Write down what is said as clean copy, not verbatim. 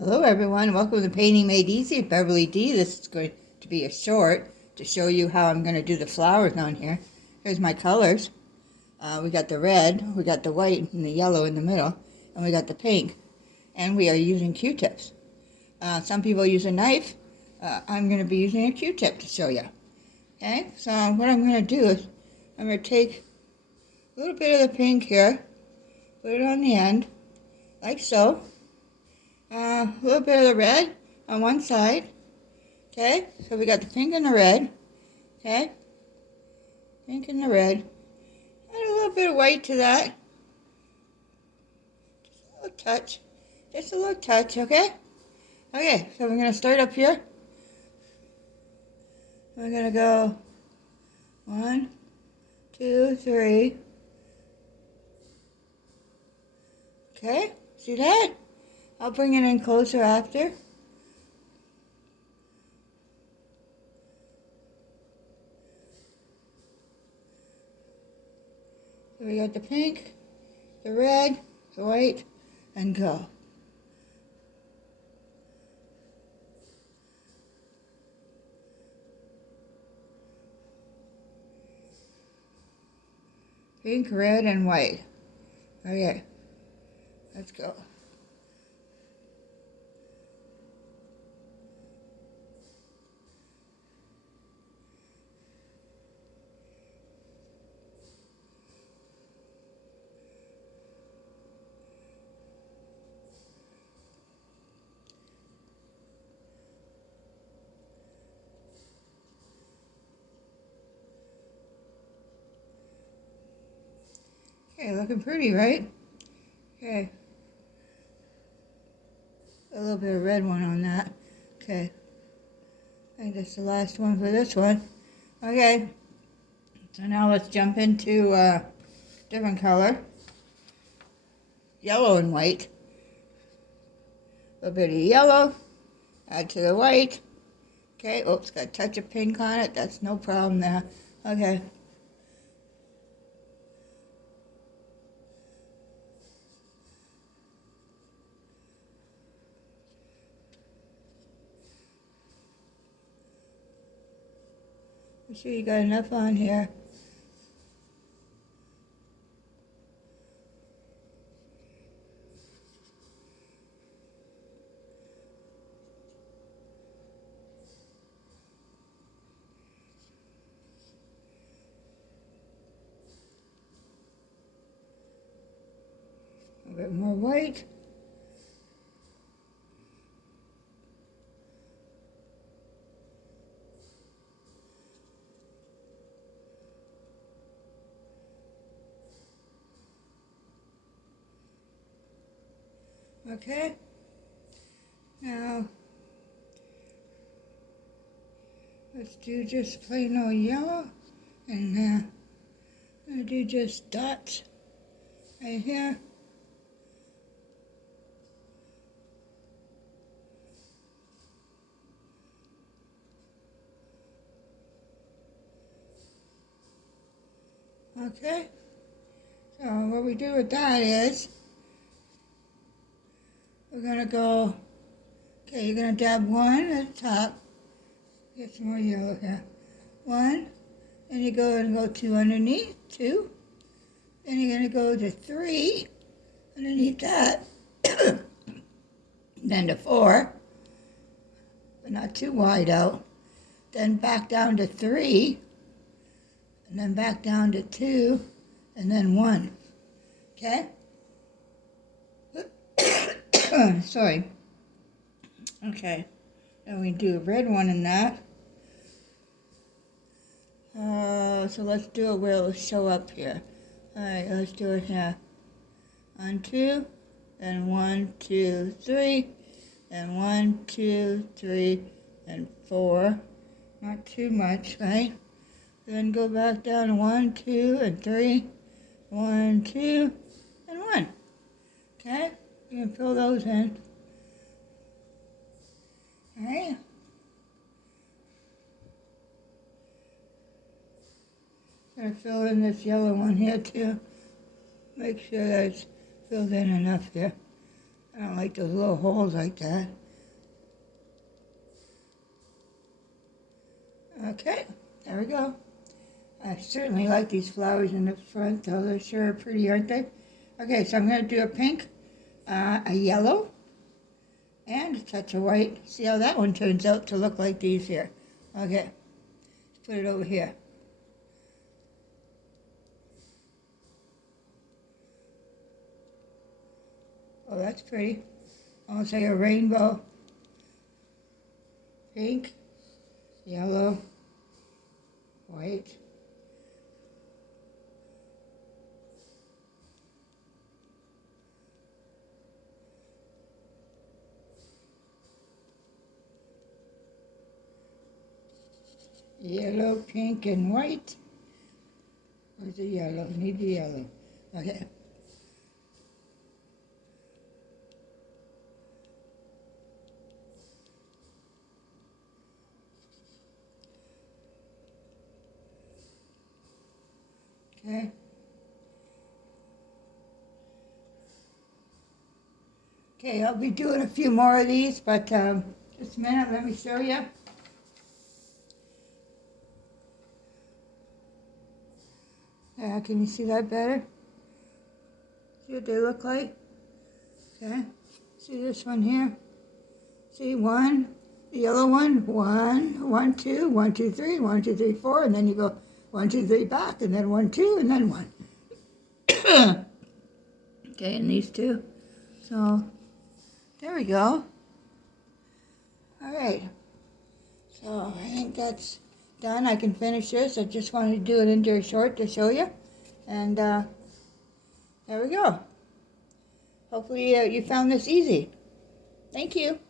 Hello everyone, welcome to Painting Made Easy with Beverly D. This is going to be a short to show you how I'm going to do the flowers on here. Here's my colors. We got the red, we got the white and the yellow in the middle, and we got the pink. And we are using Q-tips. Some people use a knife. I'm going to be using a Q-tip to show you. Okay, so what I'm going to do is I'm going to take a little bit of the pink here, put it on the end, like so. A little bit of the red on one side. Okay, so we got the pink and the red. Okay, pink and the red. Add a little bit of white to that. Just a little touch. Just a little touch, okay? Okay, so we're going to start up here. We're going to go 1, 2, 3. Okay, see that? I'll bring it in closer after. So we got the pink, the red, the white, and go. Pink, red, and white. Okay, let's go. Okay, looking pretty, right? Okay. A little bit of red one on that. Okay. I think that's the last one for this one. Okay. So now let's jump into different color. Yellow and white. A little bit of yellow. Add to the white. Okay. Oops, got a touch of pink on it. That's no problem there. Okay. Make sure you got enough on here. A bit more white. Okay. Now, let's do just plain old yellow. And I'm going to do just dots right here. Okay. So what we do with that is we're going to go, okay, you're going to dab one at the top. Get some more yellow here. One. Then you go and go two underneath. Two. Then you're going to go to three underneath that. Then to four. But not too wide out. Then back down to three. And then back down to two. And then one. Okay? Sorry. Okay. Then we do a red one in that. So let's do it where it'll show up here. Alright, let's do it here. 1, 2, then 1, 2, 3, then 1, 2, 3, and 4. Not too much, right? Then go back down to 1, 2, and 3. 1, 2, and 1. Okay? You can fill those in. Alright? I'm going to fill in this yellow one here too. Make sure that it's filled in enough here. I don't like those little holes like that. Okay, there we go. I certainly like these flowers in the front, though. They're sure pretty, aren't they? Okay, so I'm going to do a pink, a yellow, and a touch of white. See how that one turns out to look like these here. Okay, let's put it over here. Oh, that's pretty. Almost like a rainbow. Pink, yellow, white. Yellow, pink, and white. Where's the yellow? Need the yellow. Okay. Okay. Okay, I'll be doing a few more of these, but just a minute, let me show you. Yeah, can you see that better? See what they look like? Okay. See this one here? See one, the yellow one, 1, 1, 2, 1, 2, 3, 1, 2, 3, 4, and then you go 1, 2, 3 back, and then 1, 2, and then 1. Okay, and these two. So, there we go. All right. So, I think that's done. I can finish this. I just wanted to do it into a short to show you. And there we go. Hopefully you found this easy. Thank you.